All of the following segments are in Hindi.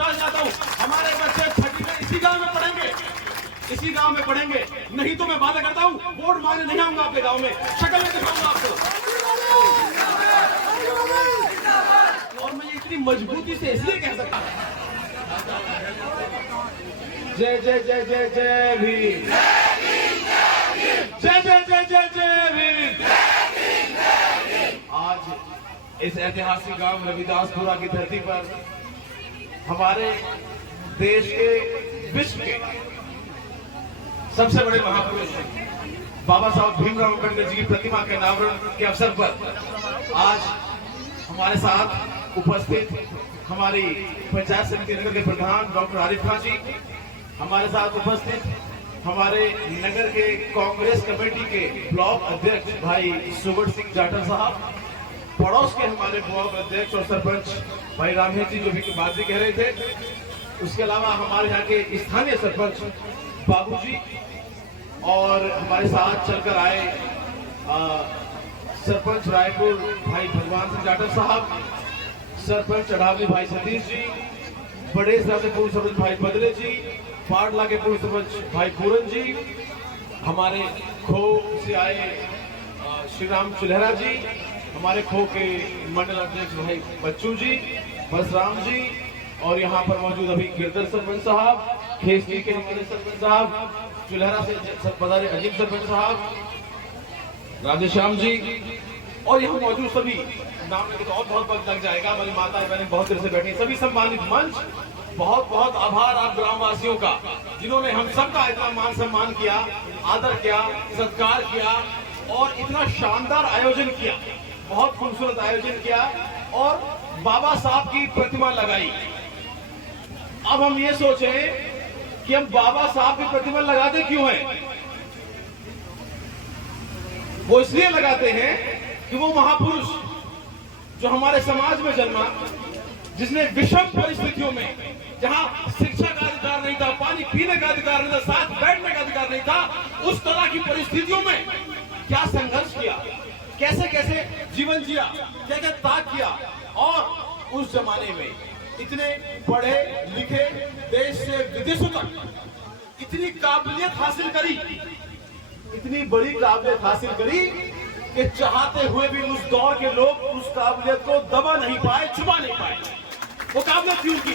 विश्वास जाता हूँ हमारे बच्चे छठी में इसी गांव में पढ़ेंगे, इसी गांव में पढ़ेंगे। नहीं तो मैं वादा करता हूँ वोट मांगने नहीं आऊंगा आपके गांव में, शक्ल में दिखाऊंगा आपको। और मैं इतनी मजबूती से इसलिए कह सकता हूँ, जय जय जय जय जय भीम, जय जय जय जय जय भीम। आज इस ऐतिहासिक गांव रविदासपुरा की धरती पर हमारे देश के, विश्व के सबसे बड़े महापुरुष बाबा साहब भीमराव अम्बेडकर जी की प्रतिमा के अनावरण के अवसर पर आज हमारे साथ उपस्थित हमारी पंचायत समिति नगर के प्रधान डॉक्टर आरिफ खान जी, हमारे साथ उपस्थित हमारे नगर के कांग्रेस कमेटी के ब्लॉक अध्यक्ष भाई सुगढ़ सिंह जाटव साहब, पड़ोस के हमारे ब्लॉक अध्यक्ष और सरपंच भाई रामहेर जी जो भी बात भी कह रहे थे, उसके अलावा हमारे यहाँ के स्थानीय सरपंच बाबू जी, और हमारे साथ चलकर आए सरपंच रायपुर भाई भगवान सिंह जाटव साहब, सरपंच चढ़ावली भाई सतीश जी, बड़े पूर्व सरपंच भाई बदले जी, पाटला के पूर्व सरपंच भाई पूरन जी, हमारे खो से आए श्री राम चुलहरा जी, हमारे खो के मंडल अध्यक्ष भाई बच्चू जी, बसराम जी, और यहाँ पर मौजूद अभी गिरधर सरपंच साहब, खेसली के हमारे सरपंच साहब, चुलहरा से पधारे अजीत सरपंच साहब, राधेश्याम जी, और यहाँ मौजूद सभी नाम लेके तो और बहुत वक्त लग जाएगा। हमारी माता बहनें बहुत देर से बैठी, सभी सम्मानित मंच, बहुत बहुत आभार आप ग्रामवासियों का जिन्होंने हम सबका इतना मान सम्मान किया, आदर किया, सत्कार किया और इतना शानदार आयोजन किया, बहुत खूबसूरत आयोजन किया और बाबा साहब की प्रतिमा लगाई। अब हम ये सोचें कि हम बाबा साहब की प्रतिमा लगाते क्यों हैं? वो इसलिए लगाते हैं कि वो महापुरुष जो हमारे समाज में जन्मा, जिसने विषम परिस्थितियों में, जहां शिक्षा का अधिकार नहीं था, पानी पीने का अधिकार नहीं था, साथ बैठने का अधिकार नहीं था, उस तरह की परिस्थितियों में क्या संघर्ष किया, कैसे कैसे जीवन जिया, क्या क्या त्याग किया, और उस जमाने में इतने पढ़े लिखे देश से विदेशों तक इतनी काबिलियत हासिल करी, इतनी बड़ी काबिलियत हासिल करी कि चाहते हुए भी उस दौर के लोग उस काबिलियत को दबा नहीं पाए, छुपा नहीं पाए। वो काबिलियत थी उनकी,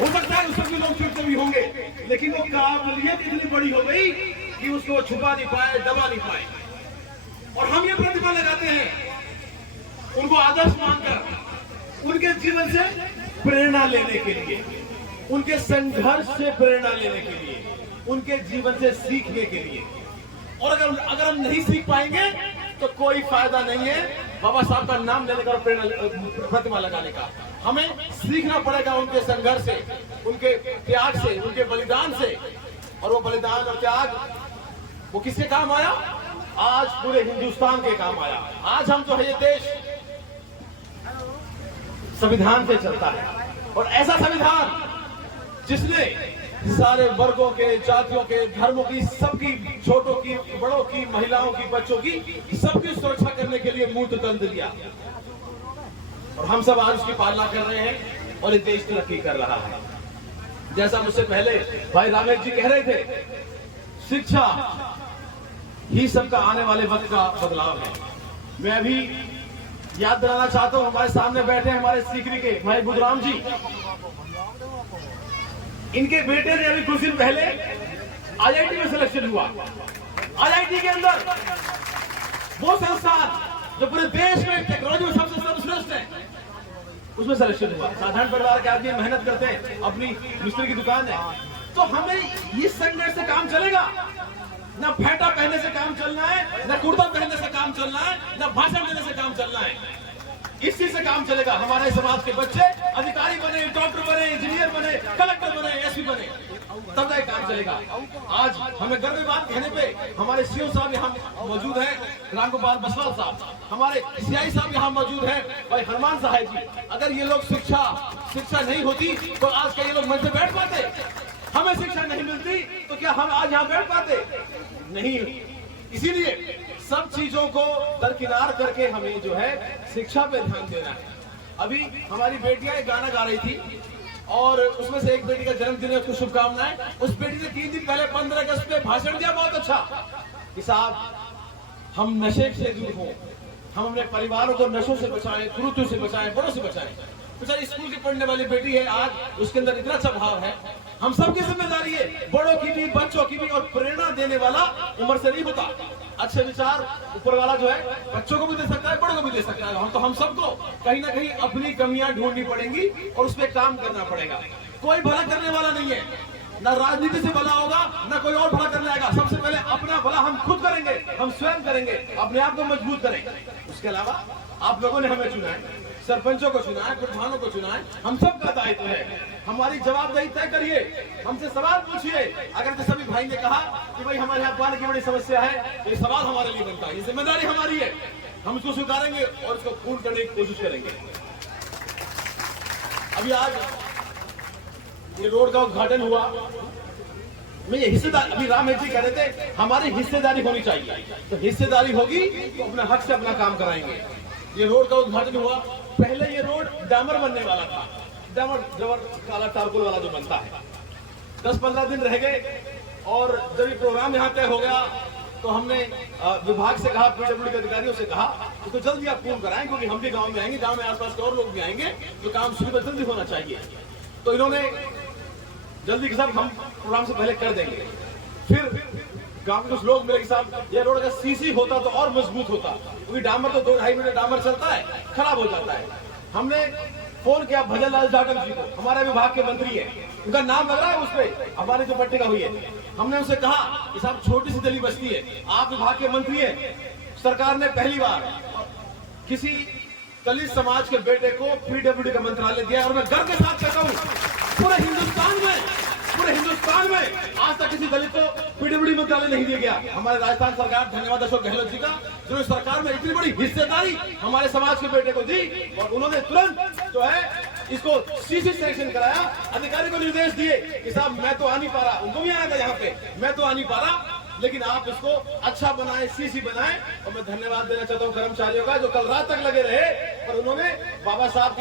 हो सकता है उसमें भी लोग छुपते भी होंगे, लेकिन वो काबिलियत इतनी बड़ी हो गई कि उसको छुपा नहीं पाए, दबा नहीं पाए। और हम ये प्रतिमा लगाते हैं उनको आदर्श मानकर, उनके जीवन से प्रेरणा लेने के लिए, उनके संघर्ष से प्रेरणा लेने के लिए, उनके जीवन से सीखने के लिए। और अगर हम नहीं सीख पाएंगे तो कोई फायदा नहीं है बाबा साहब का नाम लेने का, प्रेरणा प्रतिमा लगाने का। हमें सीखना पड़ेगा उनके संघर्ष से, उनके त्याग से, उनके बलिदान से। और वो बलिदान और त्याग वो किसके काम आया? आज पूरे हिंदुस्तान के काम आया। आज हम जो है ये देश संविधान से चलता है, और ऐसा संविधान जिसने सारे वर्गों के, जातियों के, धर्मों की, सबकी, छोटों की, बड़ों की, महिलाओं की, बच्चों की, सबकी सुरक्षा करने के लिए मूर्त दंड दिया। और हम सब आज उसकी पालना कर रहे हैं और ये देश तरक्की कर रहा है। जैसा मुझसे पहले भाई रामेश जी कह रहे थे, शिक्षा ही सबका आने वाले वक्त का बदलाव है। मैं अभी याद दिलाना चाहता हूं, हमारे सामने बैठे हैं हमारे सीकरी के भाई बुधराम जी, इनके बेटे ने अभी कुछ दिन पहले आईआईटी में सिलेक्शन हुआ। आईआईटी के अंदर वो संस्थान जो पूरे देश में टेक्नोलॉजी में सबसे सर्वश्रेष्ठ है, उसमें सिलेक्शन हुआ। साधारण परिवार के आदमी मेहनत करते हैं, अपनी मिस्त्री की दुकान है, तो हमें इस संघर्ष से काम चलेगा? ना फेटा पहनने से काम चलना है, ना कुर्ता पहनने से काम चलना है, ना भाषण देने से काम चलना है। इसी से काम चलेगा। हमारे समाज के बच्चे अधिकारी बने, डॉक्टर बने, इंजीनियर बने, कलेक्टर बने, एसपी बने, तब जाके काम चलेगा। आज हमें गर्व बात कहने पे हमारे सीओ साहब यहाँ मौजूद हैं, राम गोपाल बसवाल साहब, हमारे सीआई साहब यहाँ मौजूद हैं, भाई हनुमान साहब जी। अगर ये लोग शिक्षा नहीं होती तो आज का ये लोग मंच पे बैठ पाते? हमें शिक्षा नहीं मिलती तो क्या हम आज यहाँ बैठ पाते? नहीं। इसीलिए सब चीजों को दरकिनार करके हमें जो है शिक्षा पे ध्यान देना है। अभी हमारी बेटियां एक गाना गा रही थी, और उसमें से एक बेटी का जन्मदिन है, उसको शुभकामनाएं। उस बेटी ने 3 दिन पहले 15 अगस्त पे भाषण दिया, बहुत अच्छा कि साहब हम नशे से दूर हों, हम अपने परिवारों को नशों से बचाएं, कुरीतियों से बचाएं, बड़ों से बचाएं। बेचारी स्कूल की पढ़ने वाली बेटी है, आज उसके अंदर इतना अच्छा भाव है। हम सबकी जिम्मेदारी है, बड़ों की भी, बच्चों की भी। और प्रेरणा देने वाला उम्र से नहीं होता। अच्छे विचार ऊपर वाला जो है बच्चों को भी दे सकता है, बड़ों को भी दे सकता है। हम सबको कहीं ना कहीं अपनी कमियां ढूंढनी पड़ेंगी और उस पर काम करना पड़ेगा। कोई भला करने वाला नहीं है, ना राजनीति से भला होगा, ना कोई और भला करने आएगा। सबसे पहले अपना भला हम खुद करेंगे, हम स्वयं करेंगे, अपने आप को मजबूत करेंगे। उसके अलावा आप लोगों ने हमें चुना है, सरपंचों को चुना है, प्रधानों को चुना है, हम सबका दायित्व है। हमारी जवाबदेही तय करिए, हमसे सवाल पूछिए। अगर जैसे सभी भाई ने कहा कि भाई हमारे यहाँ पानी की बड़ी समस्या है, ये सवाल हमारे लिए बनता है, ये जिम्मेदारी हमारी है, हम इसको स्वीकारेंगे और इसको पूर्ण करने की कोशिश करेंगे। अभी आज ये रोड का उद्घाटन हुआ, मैं ये हिस्सेदारी, अभी राम जी कह रहे थे हमारी हिस्सेदारी होनी चाहिए, तो हिस्सेदारी होगी तो अपने हक से अपना काम कराएंगे। ये रोड का उद्घाटन हुआ, पहले ये रोड डामर बनने वाला था, डामर जबर काला टारकोल वाला जो बनता है। 10-15 दिन रह गए और जब ये प्रोग्राम यहाँ तय हो गया तो हमने विभाग से कहा, पीडब्ल्यूडी के अधिकारियों से कहा इसको जल्दी आप पूर्ण कराएं, क्योंकि हम भी गांव में आएंगे, गांव में आसपास के और लोग भी आएंगे, तो काम शुरू जल्दी होना चाहिए। तो इन्होंने जल्दी के साथ हम प्रोग्राम से पहले कर देंगे। फिर गांव के कुछ लोग मिले कि साहब ये रोड का सीसी होता तो और मजबूत होता, क्योंकि डामर तो 2-2.5 मीटर डामर चलता है, खराब हो जाता है। हमने फोन किया भजन लाल जाटव जी को, हमारे विभाग के मंत्री है, उनका नाम लग रहा है उस पर हमारी जो पट्टिका हुई है। हमने उनसे कहा कि साहब छोटी सी दली बस्ती है, आप विभाग के मंत्री है, सरकार ने पहली बार किसी दलित समाज के बेटे को पीडब्ल्यूडी का मंत्रालय दिया। और मैं गर्व के साथ कहता हूँ पूरे हिंदुस्तान में आज तक किसी दलित को पीडब्ल्यूडी मंत्रालय नहीं दिया गया। हमारे राजस्थान सरकार, धन्यवाद अशोक गहलोत जी का, जो सरकार में इतनी बड़ी हिस्सेदारी हमारे समाज के बेटे को दी और उन्होंने तुरंत जो है इसको सीसी सेक्शन कराया। अधिकारी को निर्देश दिए कि साहब मैं तो आ नहीं पा रहा, उनको भी आना था यहाँ पे, मैं तो आ नहीं पा रहा, लेकिन आप इसको अच्छा बनाए, सीसी बनाए। और मैं धन्यवाद देना चाहता हूँ कर्मचारियों का, जो कल रात तक लगे रहे और उन्होंने बाबा साहब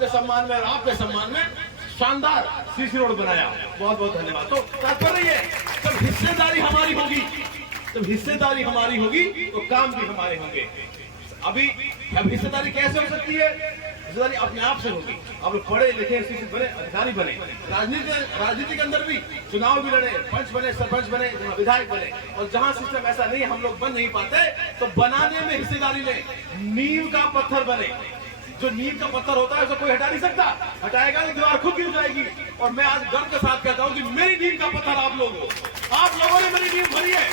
के सम्मान में और आपके सम्मान में शानदार सीसी रोड बनाया। बहुत बहुत धन्यवाद। तो तात्पर्य ये, जब हिस्सेदारी हमारी होगी तो काम भी हमारे होंगे। अभी अब हिस्सेदारी कैसे हो सकती है? हिस्सेदारी अपने आप से होगी। अब पढ़े लिखे शिक्षित बने, अधिकारी बने, राजनीति के अंदर भी चुनाव भी लड़े, पंच बने, सरपंच बने, विधायक बने। और जहां सिस्टम ऐसा नहीं है, हम लोग बन नहीं पाते, तो बनाने में हिस्सेदारी ले, नींव का पत्थर बने। जो नींव का पत्थर होता है उसको कोई हटा नहीं सकता, हटाएगा तो दीवार खुद गिर जाएगी। और मैं आज गर्व के साथ कहता हूं कि मेरी नींव का पत्थर आप लोगों ने मेरी नींव भरी है।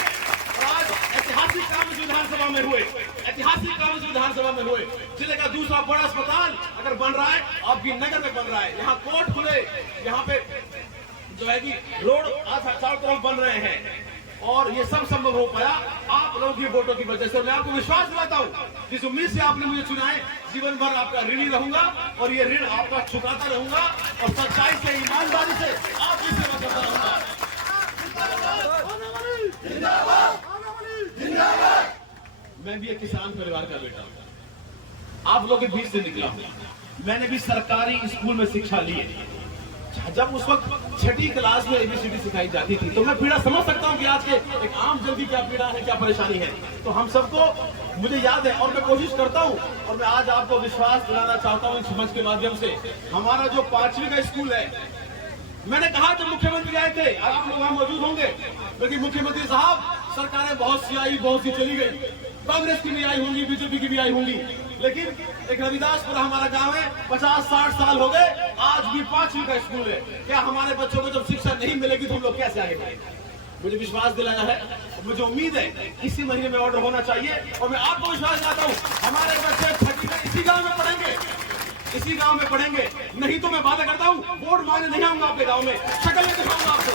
और आज ऐतिहासिक काम विधानसभा में हुए, जिले का दूसरा बड़ा अस्पताल अगर बन रहा है, आपकी नगर में बन रहा है, यहाँ कोर्ट खुले, यहाँ पे जो है कि रोड चारों तरफ बन रहे हैं, और ये सब संभव हो पाया आप लोगों की वोटों की वजह से। मैं आपको विश्वास दिलाता हूँ, जिस उम्मीद से आपने मुझे चुना है, जीवन भर आपका ऋणी रहूंगा और ये ऋण आपका चुकाता रहूंगा और सच्चाई से, ईमानदारी से आपकी सेवा करता रहूंगा। मैं भी एक किसान परिवार का बेटा हूँ, आप लोगों के बीच से निकला हूँ। मैंने भी सरकारी स्कूल में शिक्षा ली है। जब उस वक्त 6ठी क्लास में ABCD सिखाई जाती थी, तो मैं पीड़ा समझ सकता हूँ कि आज के एक आम जन की क्या पीड़ा है, क्या परेशानी है। तो हम सबको मुझे याद है और मैं कोशिश करता हूँ, और मैं आज आपको विश्वास दिलाना चाहता हूँ इस समझ के माध्यम से। हमारा जो 5वीं का स्कूल है, मैंने कहा जब मुख्यमंत्री आए थे, आप लोग वहां मौजूद होंगे, लेकिन मुख्यमंत्री साहब सरकारें बहुत सी आई, बहुत सी चली गई, कांग्रेस की भी आई होंगी, बीजेपी की भी आई होंगी, लेकिन एक रविदासपुरा हमारा गांव है, 50-60 साल हो गए, आज भी 5वीं का स्कूल है। क्या हमारे बच्चों को जब शिक्षा नहीं मिलेगी तो हम लोग कैसे आगे बढ़ेंगे? मुझे विश्वास दिलाना है, मुझे उम्मीद है इसी महीने में ऑर्डर होना चाहिए। और मैं आपको विश्वास दिलाता हूँ हमारे बच्चे 6ठी में इसी गाँव में पढ़ेंगे, नहीं तो मैं वादा करता हूँ वोट मांगने नहीं आऊंगा आपके गाँव में, शक्ल में दिखाऊंगा आपको।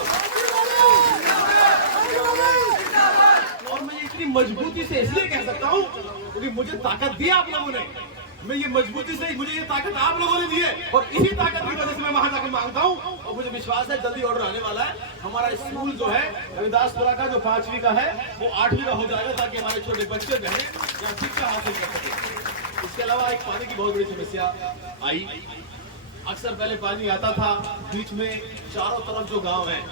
और मैं इतनी मजबूती से इसलिए कह सकता हूँ क्योंकि मुझे ताकत दी आप लोगों ने, मैं ये मजबूती से, मुझे ये ताकत आप लोगों ने दी है, और इसी ताकत की वजह से मैं वहां जाकर मांगता हूँ। और मुझे विश्वास है जल्दी ऑर्डर आने वाला है। हमारा स्कूल जो है रविदासपुरा का, जो 5वीं का है, वो 8वीं का हो जाएगा, ताकि हमारे छोटे बच्चे जो है यहाँ शिक्षा हासिल कर सके। इसके अलावा एक पानी की बहुत बड़ी समस्या आई, अक्सर पहले पानी आता था, बीच में चारों तरफ जो गांव हैं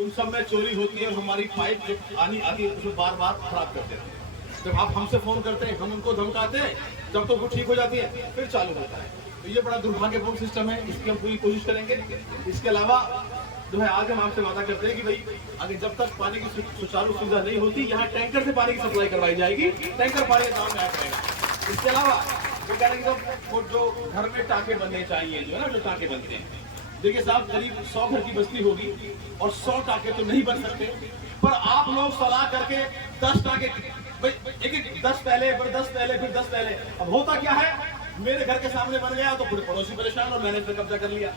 उन सब में चोरी होती है और हमारी पाइप जो पानी आती है उसमें बार बार खराब करते हैं। जब आप हमसे फोन करते हैं हम उनको धमकाते हैं, जब तो वो ठीक हो जाती है फिर चालू होता है। तो ये बड़ा दुर्भाग्यपूर्ण सिस्टम है, इसकी हम पूरी कोशिश करेंगे। इसके अलावा जो है आज हम आपसे वादा करते हैं कि भाई आगे जब तक पानी की सुचारू सुविधा नहीं होती, यहाँ टैंकर से पानी की सप्लाई करवाई जाएगी, टैंकर पानी गाँव में आ जाएगा। इसके अलावा वो कह रहे हैं कि जो घर में टाँके बनने चाहिए, जो है ना जो टाँके बनते हैं, देखिए साहब करीब 100 घर की बस्ती होगी और 100 टाँके तो नहीं बन सकते, पर आप लोग सलाह करके 10 टाँके, एक 10 पहले फिर 10 पहले फिर 10 पहले। अब होता क्या है, मेरे घर के सामने बन गया तो पूरे पड़ोसी परेशान और मैंने फिर कब्जा कर लिया।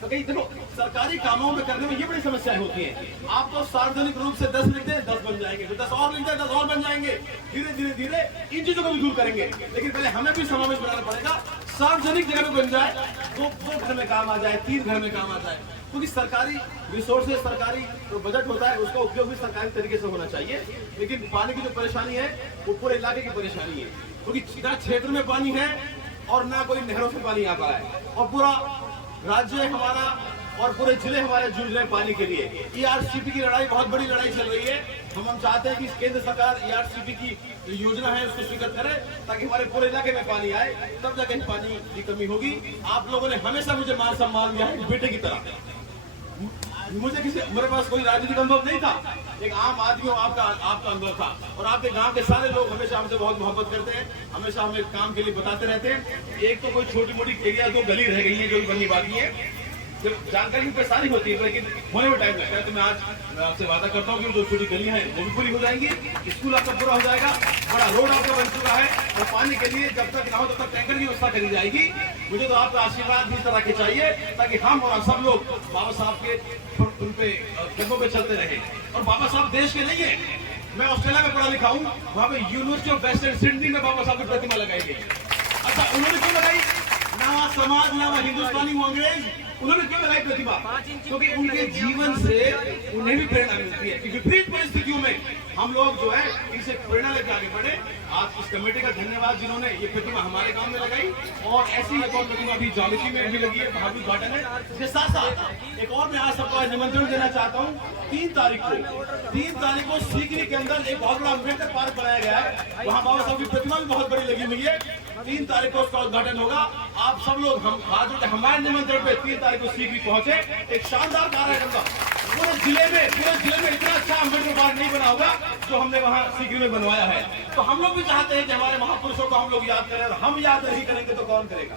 तो कहीं देखो सरकारी कामों में करने में ये बड़ी समस्याएं होती हैं। आप तो सार्वजनिक रूप से 10 लिखते हैं 10 बन जाएंगे, फिर 10 और लिखते हैं 10 और बन जाएंगे। धीरे धीरे धीरे इन चीजों को भी दूर करेंगे, लेकिन पहले हमें भी समावेश बनाना पड़ेगा। सार्वजनिक जगह में बन जाए तो 2 घर में काम आ जाए, 3 घर में काम आ जाए, क्योंकि सरकारी रिसोर्सेज, सरकारी जो बजट होता है उसका उपयोग भी सरकारी तरीके से होना चाहिए। लेकिन पानी की जो परेशानी है वो पूरे इलाके की परेशानी है, क्योंकि ना क्षेत्र में पानी है और ना कोई नहरों से पानी आता है, और पूरा राज्य हमारा और पूरे जिले हमारे जूझ रहे हैं पानी के लिए। ईआरसीपी की लड़ाई बहुत बड़ी लड़ाई चल रही है। हम चाहते हैं कि केंद्र सरकार ईआरसीपी की जो योजना है उसको स्वीकृत करे, ताकि हमारे पूरे इलाके में पानी आए, तब जाके पानी की कमी होगी। आप लोगों ने हमेशा मुझे मान सम्मान दिया है बेटे की तरह। मुझे मेरे पास कोई राजनीतिक अनुभव नहीं था, एक आम आदमी आपका अनुभव था, और आपके गांव के सारे लोग हमेशा हमसे बहुत मोहब्बत करते हैं, हमेशा हमें काम के लिए बताते रहते हैं। एक तो कोई छोटी मोटी एरिया 2 गली रह गई है जो बननी बाकी है, जब जानकारी पे सारी होती है, लेकिन होने में टाइम लगता है। तो मैं आज आपसे वादा करता हूँ कि जो छोटी गलियां हैं वो भी पूरी हो जाएंगी, स्कूल आपका पूरा हो जाएगा, बड़ा रोड आपका बन चुका है, और पानी के लिए जब तक ना हो तब तक टैंकर की व्यवस्था करी जाएगी। मुझे तो आपका आशीर्वाद इस तरह के चाहिए ताकि हम और सब लोग बाबा साहब के उन पे कदमों पे चलते रहे। और बाबा साहब देश के नहीं है, मैं ऑस्ट्रेलिया में पढ़ा लिखा हूँ, वहाँ पे यूनिवर्सिटी ऑफ वेस्टर्न सिडनी में बाबा साहब की प्रतिमा लगाई गई। अच्छा उन्होंने क्यों लगाई? ना वहाँ समाज, ना वहाँ हिंदुस्तानी, वो अंग्रेज, उन्होंने क्यों लगाई प्रतिभा? क्योंकि उनके जीवन से उन्हें भी प्रेरणा मिलती है कि विपरीत परिस्थितियों में हम लोग जो है इनसे प्रेरणा लेकर आगे बढ़े। आज इस कमेटी का धन्यवाद जिन्होंने ये प्रतिमा हमारे गांव में लगाई, और ऐसी एक और प्रतिमा भी जामिकी में भी लगी है, वहां भी उद्घाटन है। इसके साथ साथ एक और मैं आज सबको निमंत्रण देना चाहता हूँ। 3 तारीख को सीकरी के अंदर एक बहुत बड़ा अम्बेडकर पार्क बनाया गया है, वहाँ बाबा साहब की प्रतिमा भी बहुत बड़ी लगी हुई है। 3 तारीख को उसका उद्घाटन होगा। आप सब लोग हमारे निमंत्रण पे 3 तारीख को सीकरी पहुंचे। एक शानदार कार्यक्रम का पूरे जिले में इतना अच्छा अम्बेडकर पार्क नहीं बना होगा जो हमने वहाँ सीकरी में बनवाया है। तो हम लोग भी चाहते हैं कि हमारे महापुरुषों को हम लोग याद करें, और हम याद नहीं करेंगे तो कौन करेगा?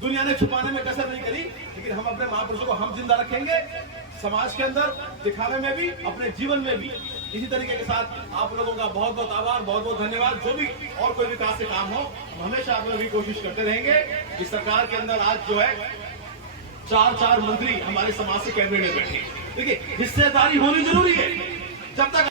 दुनिया ने छुपाने में कसर नहीं करी, लेकिन हम अपने महापुरुषों को हम जिंदा रखेंगे, समाज के अंदर दिखाने में भी, अपने जीवन में भी। इसी तरीके के साथ आप लोगों का बहुत बहुत आभार, बहुत बहुत धन्यवाद। जो भी और कोई विकास से काम हो, हम हमेशा आप लोग भी कोशिश करते रहेंगे। इस सरकार के अंदर आज जो है 4 मंत्री हमारे समाज से कैबिनेट में बैठे। देखिए हिस्सेदारी होनी जरूरी है। जब तक